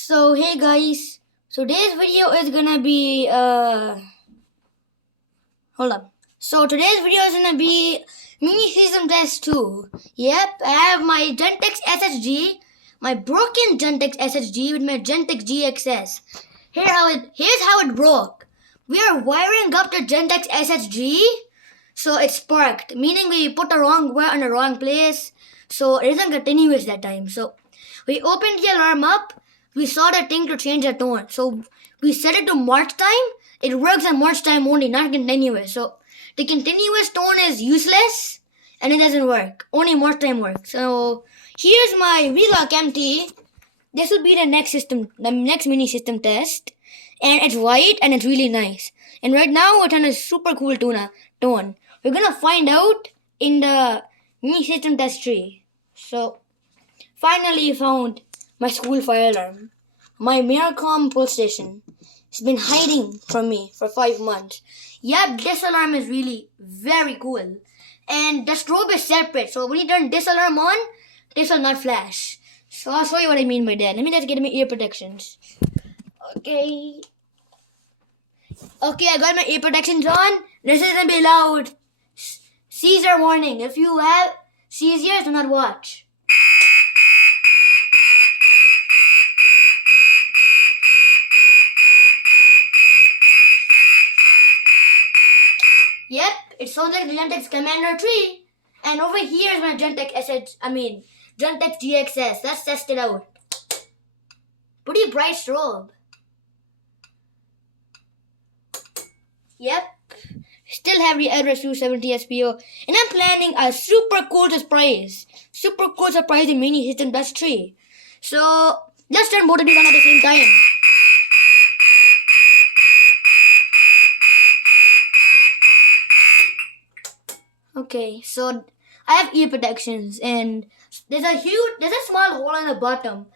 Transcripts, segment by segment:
So hey guys, so today's video is gonna be hold up. So today's video is gonna be mini system test 2. Yep, I have my Gentex SHG, my broken Gentex SHG with my Gentex GXS. Here's how it broke. We are wiring up the Gentex SHG, so it sparked, meaning we put the wrong wire in the wrong place, so it isn't continuous that time. So we opened the alarm up. We saw the thing to change the tone. So we set it to march time. It works at march time only, not continuous. So the continuous tone is useless and it doesn't work. Only march time works. So here's my Wheelock MT. This will be the next mini system test. And it's white and it's really nice. And right now it's on a super cool tone. We're gonna find out in the mini system test tree. So finally found my school fire alarm. My Miracom police station has been hiding from me for 5 months. Yep, this alarm is really very cool. And the strobe is separate, so when you turn this alarm on, this will not flash. So I'll show you what I mean by that. Let me just get my ear protections. Okay, I got my ear protections on. This is gonna be loud. Seizure warning. If you have seizures, do not watch. Yep, it sounds like the Gentex Commander 3. And over here is my Gentex Gentex GXS. Let's test it out. Pretty bright strobe. Yep. Still have the address 270 SPO. And I'm planning a super cool surprise. Super cool surprise in mini system test 3. So let's turn both of these on at the same time. Okay, so I have ear protections and there's a small hole in the bottom.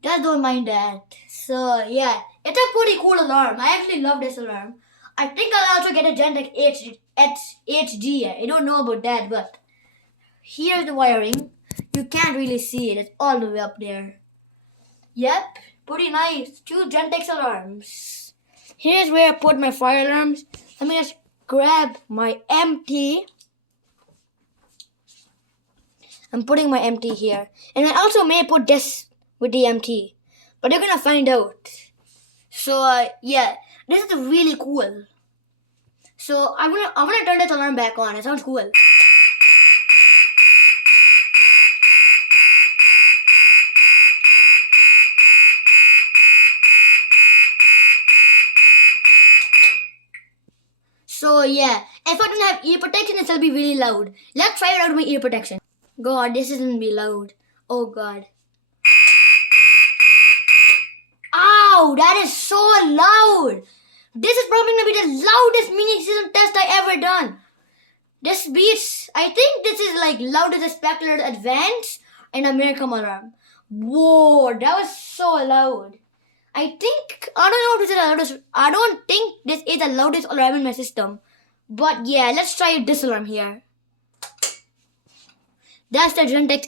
Just don't mind that. So yeah, it's a pretty cool alarm. I actually love this alarm. I think I'll also get a Gentex SHG. I don't know about that, but here's the wiring. You can't really see it. It's all the way up there. Yep, pretty nice. 2 Gentex alarms. Here's where I put my fire alarms. Let me just grab my MT. I'm putting my MT here. And I also may put this with the MT. But you're gonna find out. So yeah, this is really cool. So I'm gonna turn this alarm back on. It sounds cool. So yeah, if I don't have ear protection, this will be really loud. Let's try it out with my ear protection. God, this isn't be loud. Oh God. Ow, that is so loud. This is probably gonna be the loudest mini system test I ever done. This beats, I think this is like loudest as Spectre Advance and Miracom alarm. Whoa, that was so loud. I don't think this is the loudest alarm in my system. But yeah, let's try this alarm here. That's the Gentex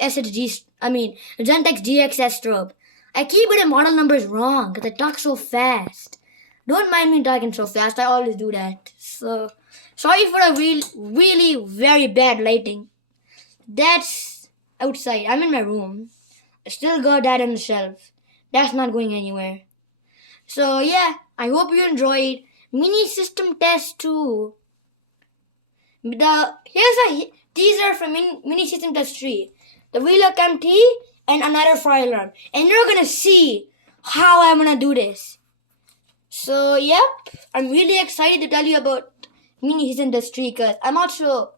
Gentex GXS Strobe. I keep getting model numbers wrong because I talk so fast. Don't mind me talking so fast, I always do that. So, sorry for the really very bad lighting. That's outside. I'm in my room. I still got that on the shelf. That's not going anywhere. So yeah, I hope you enjoyed mini system test 2. Here's a teaser from mini system test 3. The Wheelock MT and another fire alarm. And you're gonna see how I'm gonna do this. So yep, I'm really excited to tell you about mini system test 3 because I'm also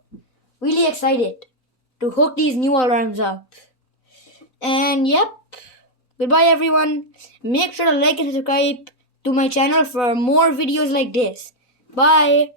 really excited to hook these new alarms up. And yep, goodbye everyone. Make sure to like and subscribe to my channel for more videos like this. Bye.